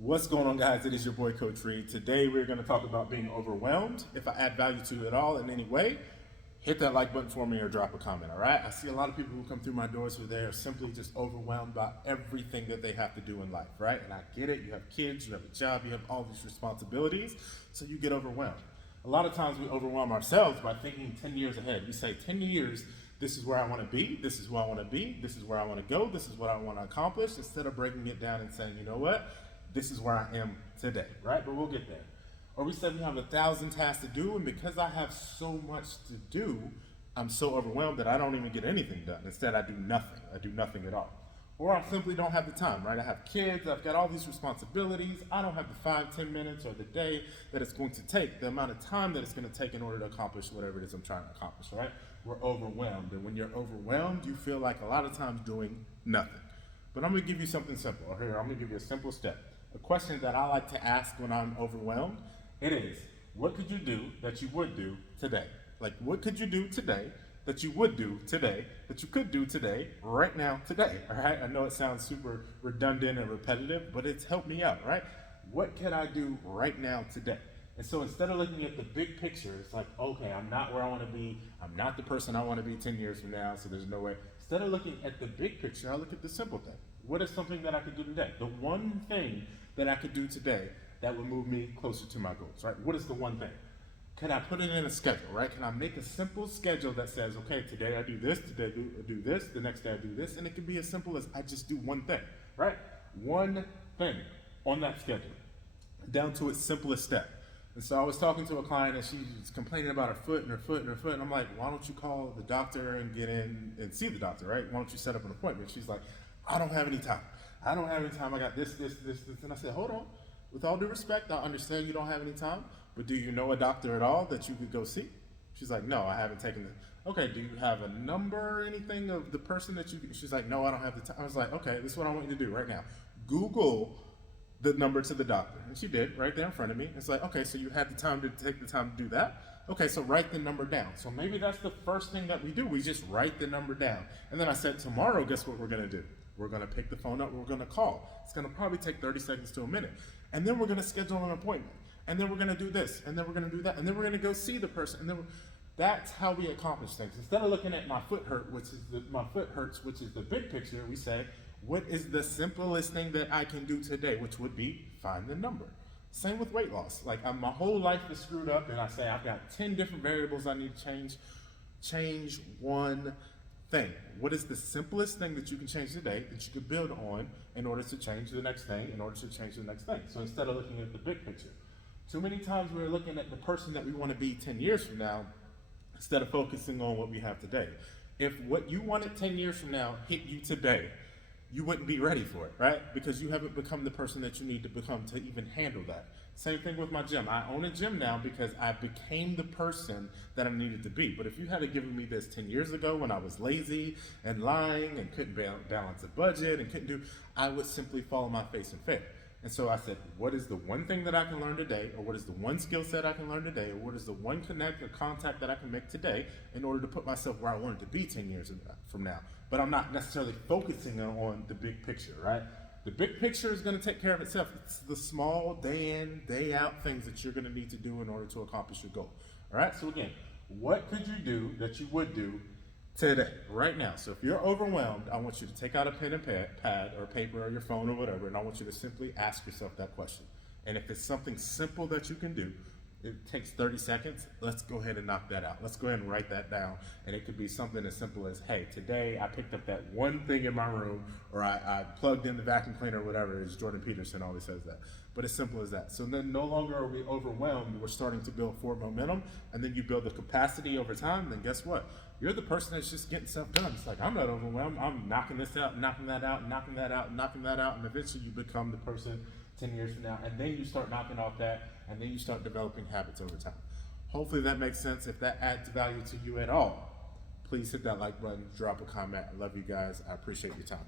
What's going on, guys? It is your boy Coach Reed. Today we're going to talk about being overwhelmed. If I add value to you at all in any way, hit that like button for me or drop a comment, all right? I see a lot of people who come through my doors who they are simply just overwhelmed by everything that they have to do in life, right? And I get it. You have kids, you have a job, you have all these responsibilities, so you get overwhelmed. A lot of times we overwhelm ourselves by thinking 10 years ahead. We say 10 years, this is where I want to be, this is who I want to be, this is where I want to go, this is what I want to accomplish, instead of breaking it down and saying, you know what? This is where I am today, right? But we'll get there. Or we said we have 1,000 tasks to do, and because I have so much to do, I'm so overwhelmed that I don't even get anything done. Instead, I do nothing. I do nothing at all. Or I simply don't have the time, right? I have kids, I've got all these responsibilities. I don't have the 5, 10 minutes or the day that it's going to take, the amount of time that it's going to take in order to accomplish whatever it is I'm trying to accomplish, right? We're overwhelmed. And when you're overwhelmed, you feel like a lot of times doing nothing. But I'm going to give you something simple. Here, I'm going to give you a simple step. A question that I like to ask when I'm overwhelmed, it is, what could you do that you would do today? Like, what could you do today that you would do today, that you could do today, right now, today, all right? I know it sounds super redundant and repetitive, but it's helped me out, right? What can I do right now, today? And so instead of looking at the big picture, it's like, okay, I'm not where I want to be. I'm not the person I want to be 10 years from now, so there's no way. Instead of looking at the big picture, I look at the simple thing. What is something that I could do today? The one thing that I could do today that would move me closer to my goals, right? What is the one thing? Can I put it in a schedule, right? Can I make a simple schedule that says, okay, today I do this, today I do this, the next day I do this, and it can be as simple as I just do one thing, right? One thing on that schedule, down to its simplest step. And so I was talking to a client and she's complaining about her foot and her foot and her foot, and I'm like, why don't you call the doctor and get in and see the doctor, right? Why don't you set up an appointment? She's like, I don't have any time. I don't have any time. I got this. And I said, hold on. With all due respect, I understand you don't have any time, but do you know a doctor at all that you could go see? She's like, no, I haven't taken it. Okay, do you have a number or anything of the person that you, she's like, no, I don't have the time. I was like, okay, this is what I want you to do right now. Google the number to the doctor. And she did right there in front of me. It's like, okay, so you had the time to take the time to do that. Okay, so write the number down. So maybe that's the first thing that we do. We just write the number down. And then I said, tomorrow, guess what we're gonna do? We're gonna pick the phone up, we're gonna call. It's gonna probably take 30 seconds to a minute. And then we're gonna schedule an appointment. And then we're gonna do this, and then we're gonna do that, and then we're gonna go see the person, and then that's how we accomplish things. Instead of looking at my foot hurts, which is the big picture, we say, what is the simplest thing that I can do today, which would be find the number. Same with weight loss. Like my whole life is screwed up, and I say I've got 10 different variables I need to change. Change one thing. What is the simplest thing that you can change today that you could build on in order to change the next thing, in order to change the next thing? So instead of looking at the big picture, too many times we're looking at the person that we want to be 10 years from now instead of focusing on what we have today. If what you wanted 10 years from now hit you today, you wouldn't be ready for it, right? Because you haven't become the person that you need to become to even handle that. Same thing with my gym. I own a gym now because I became the person that I needed to be. But if you had given me this 10 years ago when I was lazy and lying and couldn't balance a budget and couldn't do, I would simply fall on my face and fail. And so I said, what is the one thing that I can learn today, or what is the one skill set I can learn today, or what is the one connect or contact that I can make today in order to put myself where I wanted to be 10 years from now? But I'm not necessarily focusing on the big picture, right? The big picture is going to take care of itself. It's the small day in, day out things that you're going to need to do in order to accomplish your goal. All right, so again, what could you do that you would do today, right now? So if you're overwhelmed, I want you to take out a pen and pad or paper or your phone or whatever, and I want you to simply ask yourself that question. And if it's something simple that you can do, it takes 30 seconds, let's go ahead and knock that out. Let's go ahead and write that down. And it could be something as simple as, hey, today I picked up that one thing in my room, or I plugged in the vacuum cleaner or whatever, as Jordan Peterson always says that. But it's simple as that. So then no longer are we overwhelmed, we're starting to build forward momentum, and then you build the capacity over time, then guess what? You're the person that's just getting stuff done. It's like, I'm not overwhelmed, I'm knocking this out, knocking that out, knocking that out, knocking that out, and eventually you become the person 10 years from now, and then you start knocking off that, and then you start developing habits over time. Hopefully that makes sense. If that adds value to you at all, please hit that like button, drop a comment. I love you guys. I appreciate your time.